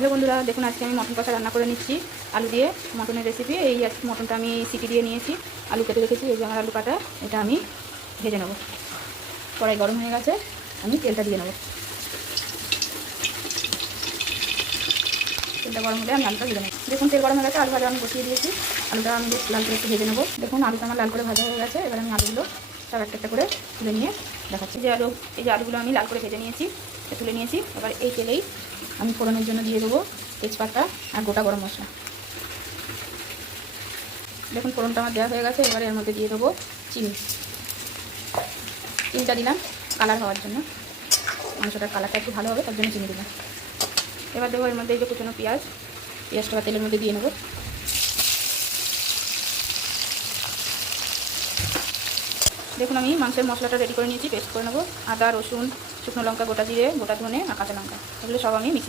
Hello বন্ধুরা, দেখুন আজকে আমি মটন কষা রান্না করে নিচ্ছি আলু দিয়ে। মটনের রেসিপি। এই মটনটা আমি সিটি দিয়ে নিয়েছি, আলু কেটে রেখেছি। এই যে আমার আলু কাটা, এটা আমি ভেজে নেব। কড়াই গরম হয়ে গেছে, আমি তেলটা দিয়ে নেব। তেলটা গরম হলে আমি আলুটা ভেজে নেব। দেখুন তেল গরম হয়ে গেছে, আলু ভাজা আমি বসিয়ে দিয়েছি। আলুটা আমি লাল করে একটু ভেজে নেব। দেখুন আলুটা আমার লাল করে ভাজা হয়ে গেছে। এবার আমি আলুগুলো সব একটা করে তুলে নিয়ে দেখাচ্ছি। এই যে আলুগুলো আমি লাল করে ভেজে নিয়েছি, তুলে নিয়েছি। এবার এই তেলেই আমি ফোড়নের জন্য দিয়ে দেবো তেজপাতা আর গোটা গরম মশলা। দেখুন ফোড়নটা আমার দেওয়া হয়ে গেছে। এবারে এর মধ্যে দিয়ে দেবো চিনিটা দিলাম কালার হওয়ার জন্য, মাংসটার কালারটা একটু ভালো হবে, তার জন্য চিনি দিলাম। এবার দেবো এর মধ্যে এই যে কুচনো পেঁয়াজটা তেলের মধ্যে দিয়ে নেব। দেখুন আমি মাংসের মশলাটা রেডি করে নিয়েছি, পেস্ট করে নেবো। আদা, রসুন, শুকনো লঙ্কা, গোটা জিরে, গোটা ধনে আর কাঁচা লঙ্কা, এগুলো সব আমি